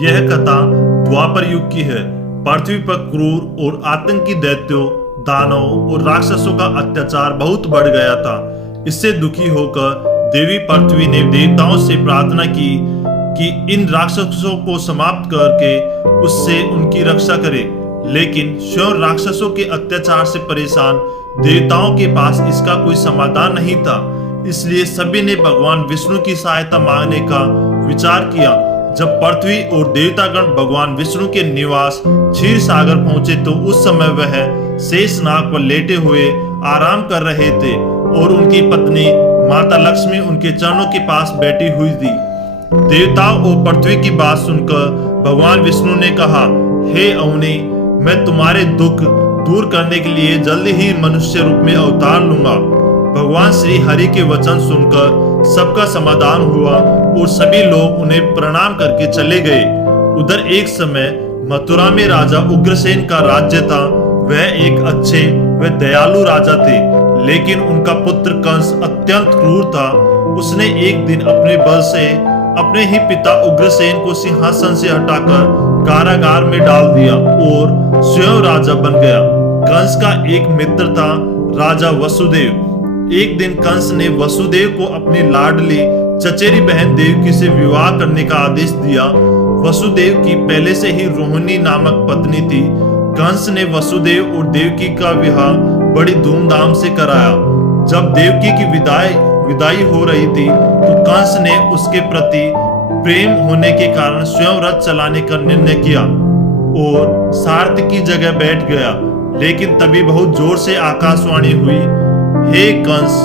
यह कथा द्वापर युग की है। पृथ्वी पर क्रूर और आतंकी दैत्यों, दानवों और राक्षसों का अत्याचार बहुत बढ़ गया था। इससे दुखी होकर देवी पृथ्वी ने देवताओं से प्रार्थना की कि इन राक्षसों को समाप्त करके उससे उनकी रक्षा करे। लेकिन स्वयं राक्षसों के अत्याचार से परेशान देवताओं के पास इसका कोई समाधान नहीं था। इसलिए सभी ने भगवान विष्णु की सहायता मांगने का विचार किया। जब पृथ्वी और देवतागण भगवान विष्णु के निवास क्षीर सागर पहुंचे तो उस समय वह शेषनाग पर लेटे हुए आराम कर रहे थे और उनकी पत्नी माता लक्ष्मी उनके चरणों के पास बैठी हुई थी। देवताओं और पृथ्वी की बात सुनकर भगवान विष्णु ने कहा, हे अवनी, मैं तुम्हारे दुख दूर करने के लिए जल्दी ही मनुष्य रूप में अवतार लूंगा। भगवान श्री हरि के वचन सुनकर सबका समाधान हुआ और सभी लोग उन्हें प्रणाम करके चले गए। उधर एक समय मथुरा में राजा उग्रसेन का राज्य था। वह एक अच्छे व दयालु राजा थे, लेकिन उनका पुत्र कंस अत्यंत क्रूर था। उसने एक दिन अपने बल से अपने ही पिता उग्रसेन को सिंहासन से हटाकर कारागार में डाल दिया और स्वयं राजा बन गया। कंस का एक मित्र था, राजा वसुदेव। एक दिन कंस ने वसुदेव को अपनी लाडली चचेरी बहन देवकी से विवाह करने का आदेश दिया। वसुदेव की पहले से ही रोहिणी नामक पत्नी थी। कंस ने वसुदेव और देवकी का विवाह बड़ी धूमधाम से कराया। जब देवकी की विदाई हो रही थी तो कंस ने उसके प्रति प्रेम होने के कारण स्वयं रथ चलाने का निर्णय किया और सारथी की जगह बैठ गया। लेकिन तभी बहुत जोर से आकाशवाणी हुई, हे कंस,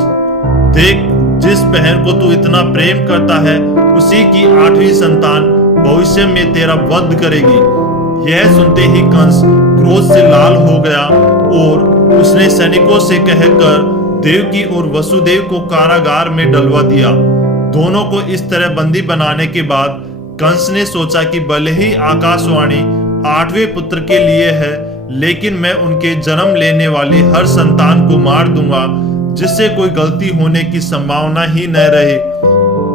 देख, जिस बहन को तू इतना प्रेम करता है उसी की 8वीं संतान भविष्य में तेरा वध करेगी। यह सुनते ही कंस क्रोध से लाल हो गया और उसने सैनिकों से कहकर देवकी और वसुदेव को कारागार में डलवा दिया। दोनों को इस तरह बंदी बनाने के बाद कंस ने सोचा कि भले ही आकाशवाणी 8वें पुत्र के लिए है, लेकिन मैं उनके जन्म लेने वाली हर संतान को मार दूंगा, जिससे कोई गलती होने की संभावना ही न रहे।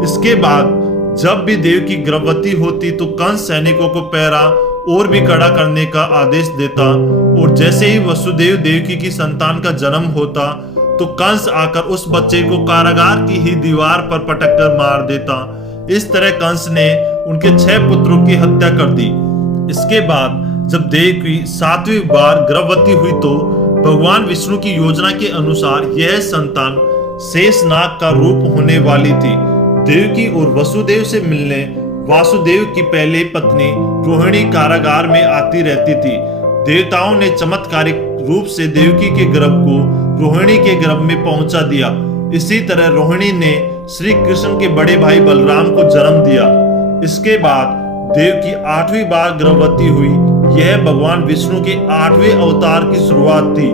इसके बाद जब भी देवकी गर्भवती होती तो कंस सैनिकों को पहरा और भी कड़ा करने का आदेश देता और जैसे ही वसुदेव देवकी की संतान का जन्म होता तो कंस आकर उस बच्चे को कारागार की ही दीवार पर पटक कर मार देता। इस तरह कंस ने उनके 6 पुत्रों की हत्या कर दी। इसके बाद जब देवकी 7वीं बार गर्भवती हुई तो भगवान विष्णु की योजना के अनुसार यह संतान शेषनाग का रूप होने वाली थी। देवकी और वसुदेव से मिलने वासुदेव की पहली पत्नी रोहिणी कारागार में आती रहती थी। देवताओं ने चमत्कारिक रूप से देवकी के गर्भ को रोहिणी के गर्भ में पहुंचा दिया। इसी तरह रोहिणी ने श्री कृष्ण के बड़े भाई बलराम को जन्म दिया। इसके बाद देवकी 8वीं बार गर्भवती हुई। यह भगवान विष्णु के 8वें अवतार की शुरुआत थी।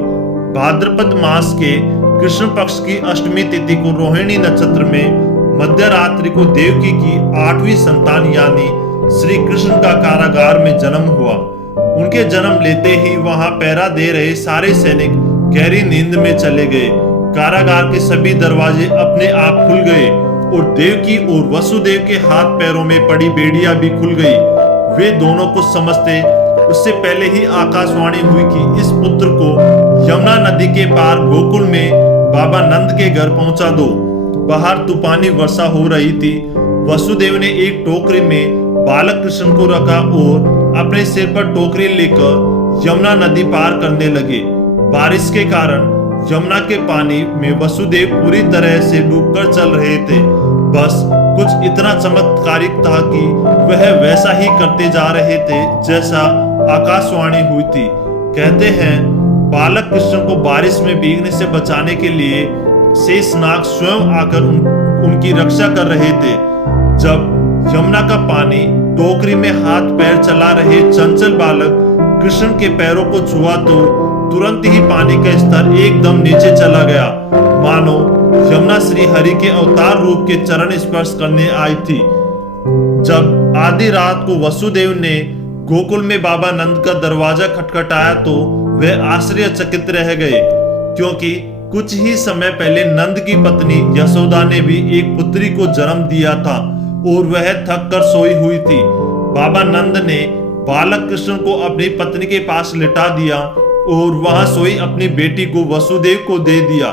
भाद्रपद मास के कृष्ण पक्ष की अष्टमी तिथि को रोहिणी नक्षत्र में मध्य रात्रि को देवकी की 8वीं संतान यानी श्री कृष्ण का कारागार में जन्म हुआ। उनके जन्म लेते ही वहां पहरा दे रहे सारे सैनिक गहरी नींद में चले गए। कारागार के सभी दरवाजे अपने आप खुल गए और देवकी और वसुदेव के हाथ पैरों में पड़ी बेड़ियां भी खुल गई। वे दोनों कुछ समझते उससे पहले ही आकाशवाणी हुई कि इस पुत्र को यमुना नदी के पार गोकुल में बाबा नंद के घर पहुंचा दो। बाहर तूफानी वर्षा हो रही थी। वसुदेव ने एक टोकरी में बालक कृष्ण को रखा और अपने सिर पर टोकरी लेकर यमुना नदी पार करने लगे। बारिश के कारण यमुना के पानी में वसुदेव पूरी तरह से डूबकर चल रहे थे। बस कुछ इतना चमत्कारिक था कि वह वैसा ही करते जा रहे थे जैसा आकाशवाणी हुई थी। कहते हैं बालक कृष्ण को बारिश में भीगने से बचाने के लिए शेषनाग स्वयं आकर उनकी रक्षा कर रहे थे। जब यमुना का पानी टोकरी में हाथ पैर चला रहे चंचल बालक कृष्ण के पैरों को छुआ तो तुरंत ही पानी का स्तर एकदम नीचे चला गया, मानो यमुना श्री हरि के अवतार रूप के चरण स्पर्श करने आई थी। जब आधी रात को वसुदेव ने गोकुल में बाबा नंद का दरवाजा खटखटाया तो वे आश्चर्यचकित रह गए, क्योंकि कुछ ही समय पहले नंद की पत्नी यशोदा ने भी एक पुत्री को जन्म दिया था और वह थक कर सोई हुई थी। बाबा नंद ने बालक कृष्ण को अपनी पत्नी के पास लिटा दिया और वहां सोई अपनी बेटी को वसुदेव को दे दिया।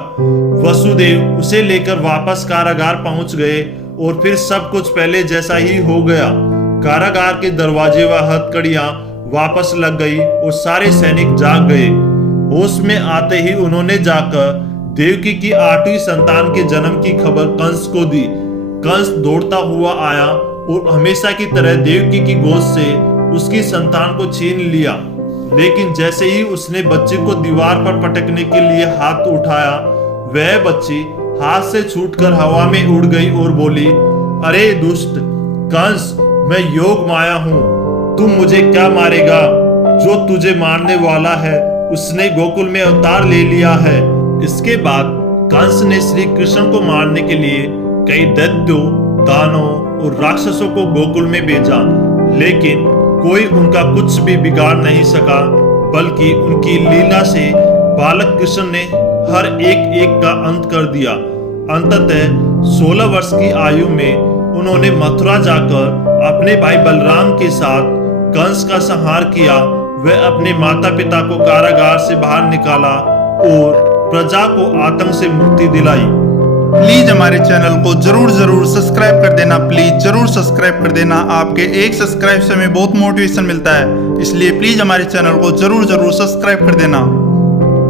वसुदेव उसे लेकर वापस कारागार पहुंच गए और फिर सब कुछ पहले जैसा ही हो गया। कारागार के दरवाजे व हथकड़ियां वापस लग गई और सारे सैनिक जाग गए। होश में आते ही उन्होंने जाकर देवकी की 8वीं संतान के जन्म की खबर कंस को दी। कंस दौड़ता हुआ आया और हमेशा की तरह देवकी की गोद से उसकी संतान को छीन लिया। लेकिन जैसे ही उसने बच्चे को दीवार पर पटकने के लिए हाथ उठाया, वह बच्ची हाथ से छूटकर हवा में उड़ गई और बोली, अरे दुष्ट कंस, मैं योग माया हूँ, तुम मुझे क्या मारेगा? जो तुझे मारने वाला है उसने गोकुल में अवतार ले लिया है। इसके बाद कंस ने श्री कृष्ण को मारने के लिए कई दैत्यों, दानों और राक्षसों को गोकुल में भेजा, लेकिन कोई उनका कुछ भी बिगाड़ नहीं सका, बल्कि उनकी लीला से बालक कृष्ण ने हर एक का अंत कर दिया। अंततः 16 वर्ष की आयु में उन्होंने मथुरा जाकर अपने भाई बलराम के साथ कंस का संहार किया। वह अपने माता पिता को कारागार से बाहर निकाला और प्रजा को आतंक से मुक्ति दिलाई। प्लीज हमारे चैनल को जरूर सब्सक्राइब कर देना। प्लीज जरूर सब्सक्राइब कर देना। आपके एक सब्सक्राइब से हमें बहुत मोटिवेशन मिलता है, इसलिए प्लीज हमारे चैनल को जरूर सब्सक्राइब कर देना।